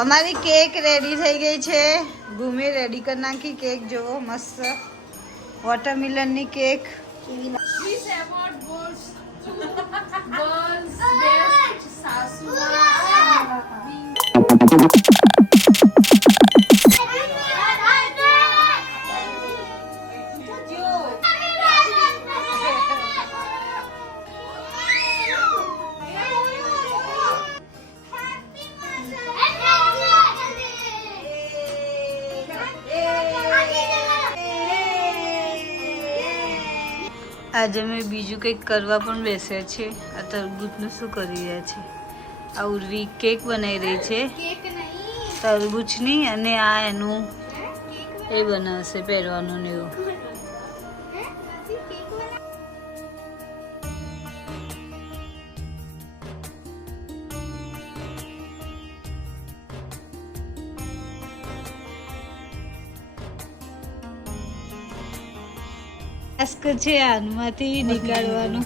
અમારી cake ready થઈ ગઈ છે. ભૂમિ રેડી કરી નાખી કેક. જોવો મસ્ત વોટરમિલનની કેક. આજે અમે બીજું કંઈક કરવા પણ બેસ્યા છે. આ તરબૂચનું શું કરી રહ્યા છે? આ ઉર્વી કેક બનાવી રહી છે તરબૂચની, અને આ એનું એ બનાવશે પહેરવાનું ને એવું. ટાસ્ક છે આનમાંથી નીકાળવાનું.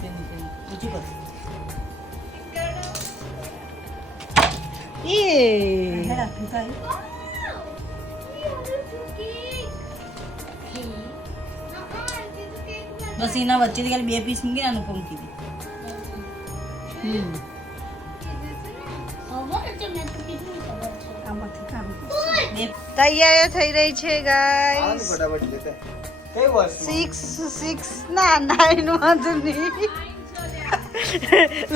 બસ એના વચ્ચેથી ખાલી 2 પીસ મૂકી અનુપમ કીધી. તૈયારી થઈ રહી છે ગાઈસ. 6 ના 9 વાંધો નહીં.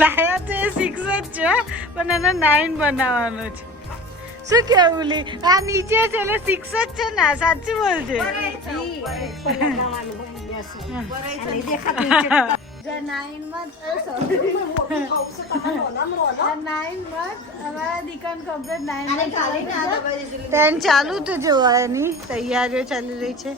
લાયા તો 6 જ છે પણ એને 9 બનાવવાનો છે. શું કેવું લી? આ નીચે છે એટલે 6 જ છે ને? સાચું બોલજે. 9 ચાલુ તો જોવાની તૈયારીઓ ચાલી રહી છે.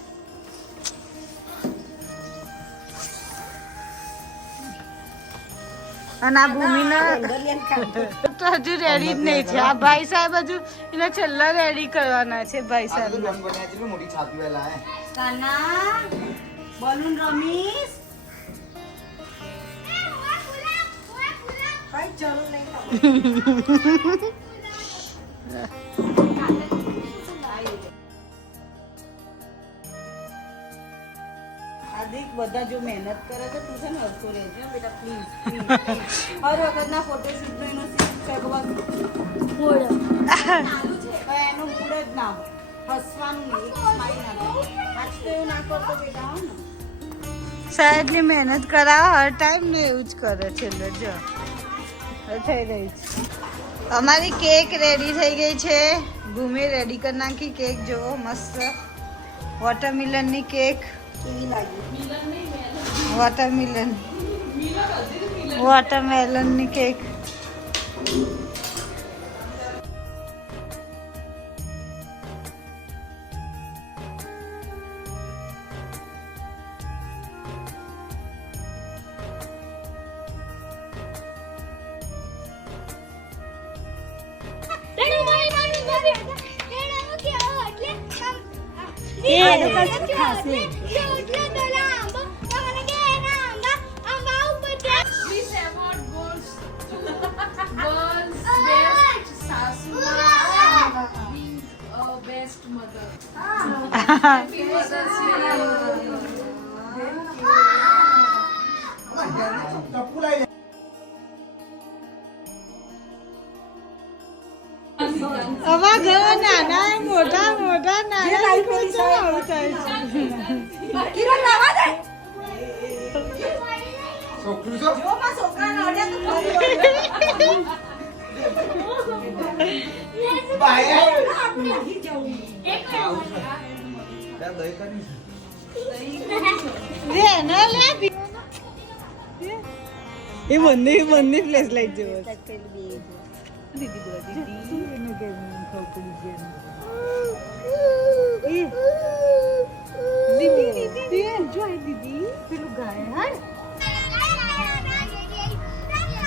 અને આ ભૂમિના તો હજુ રેડી જ નહીં છે. આ ભાઈ સાહેબ હજુ એને છેલ્લા રેડી કરવાના છે. ભાઈ સાહેબ બલૂન રમીશ. હાર્દિક બધા જો મહેનત કરે તો તું છે ને હરતો રહેજો બેટા પ્લીઝ. હર વખતના ફોટોશૂટ નો એનો સગવડ ચાલુ છે પણ એનો મૂડ જ ના હોય હસવાનું નહીં. એક સ્માઈલ ના હોય. આજ તો એવું ના કરતો બેટા હો ને. સાહેબની મહેનત કરાવો હર ટાઈમ ને એવું જ કરે છે. જો થઈ રહી છે. અમારી કેક રેડી થઈ ગઈ છે. ભૂમિ રેડી કરી નાખી કેક. જોવો મસ્ત વોટરમિલનની કેક. કેવી લાગી? વોટરમેલનની cake. Best mother. Happy Mother's Day. આવા ઘર નાના મોટા મોટા નાના આવું થાય છે. એ બંને ફ્લેશ લાઈટ જેવો દીદી બોલા દીદી એને કેમ ખોપડી છે દીદી દીદી એન્જોય દીદી પેલું ગાય હા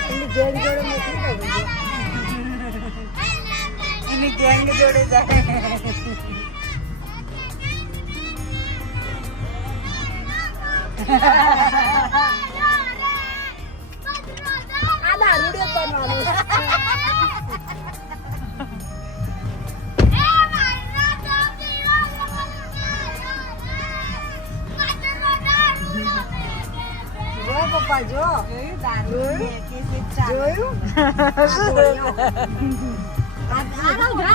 એની ગેંગ જોડે મોકલી દઉં એની ગેંગ જોડે જાય આ દારૂડિયો કરવાનો પપ્પા જો જોયું શું? આ